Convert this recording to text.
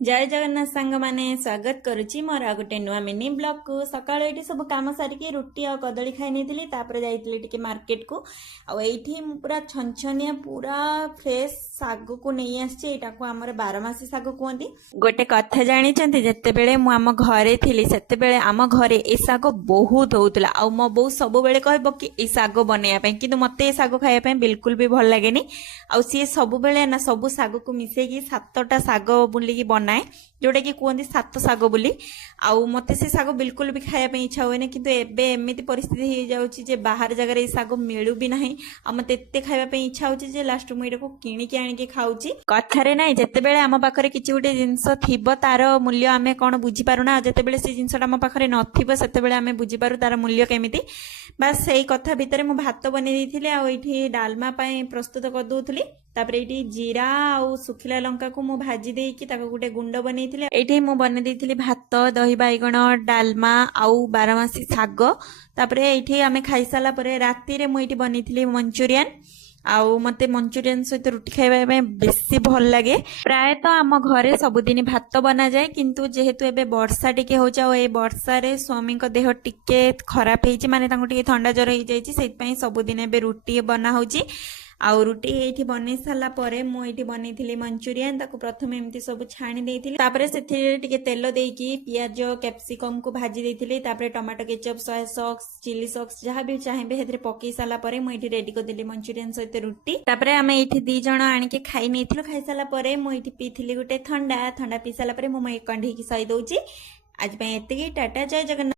जय जगन्नाथ सांग माने स्वागत करुच्ची मोर आ गोटे नुआ मिनी ब्लॉग को सकाळ एठी सब काम सारिकी रुटी आ कदली खाई नेथिली तापर जाइतिली टिके मार्केट को आ एठी पूरा छनछनिया पूरा फ्रेश साग को नहीं आछे एटा को हमर 12 मासी साग कहंती। गोटे कथा जानि चंती जत्ते बेले मु आम घरे थिली सेते बेले आम घरे ए साग बहुत होउतला आ मो बहु सब बेले कहबो कि ए साग बनेया पय किंतु मते ए साग खाया पय बिल्कुल भी भल लागेनी आ सी सब बेले ना सब साग को मिसे की सातटा साग बुली की बनाए जोटा कि कहते सात साग बोली आउ मते से साग बिल्कुल भी खाया इच्छा हुए किंतु एबे एमिति परिस्थिति हो जाउची जे बाहर जगह ये साग मिलू भी नाही आ मते एते खाया इच्छा होची जे लास्ट मु एटा को किणी आनी के खाउची कथारे नाही जते बेले आम पाखरे किछि गोटे जिंस थिबो तार मूल्य आमे कोन बुझी पारुना जते बेले से जिंसटा आम पाखरे नथिबो सेते बेले आमे बुझी पारु तार मूल्य केमिति बस सेही कथा भितरे मु भात बने देथिले आ एठी डालमा पय प्रस्तुत कर दोथली तापरे एठी जीरा आ सुखिला लंका को मु भाजी देकी ताको गोटे गुंड बनेइथिले एठी मु बने देथिले भात दही बाइगण डालमा आउ बारमासी साग तापरे एठी आमे खाई साला परे राती रे मु एठी बनेइथिले मंचूरियन आउ मते मंचूरियन सहित रुटी खाइबा में बेसी भल लगे प्राय तो आम घरे सबुदिन भात बना जाए किंतु जेहेतु एबे वर्षा टिके होचा ओ ए वर्षा रे स्वामी को देह टिके खराब हेची माने तांको टिके ठंडा जर हो जाईची सेत पई सबुदिन एबे रुटी बना होची आउ रुटी एठी बने साला परे मु एठी बनेइथिली मंचूरियन ताको प्रथमे एमती सब छाणी देइथिली तापरे सेथिरे टिके तेल देइकी पियाज कैप्सिकम को भाजी देइथिली तापरे tomato ketchup soya sauce chilli sauce जहाँ भी चाहेबे हेतरे पकई साला परे मु एठी रेडी कर देली मंचूरियन सहित रुटी तापरे आमे एठी दी जण आनी के खाई नेथिलु खाई साला परे मु एठी पीथिली गुटे ठंडा ठंडा पी साला परे मु कंढी की सही दउची आज पे एतिकी टाटा जय जगन्नाथ।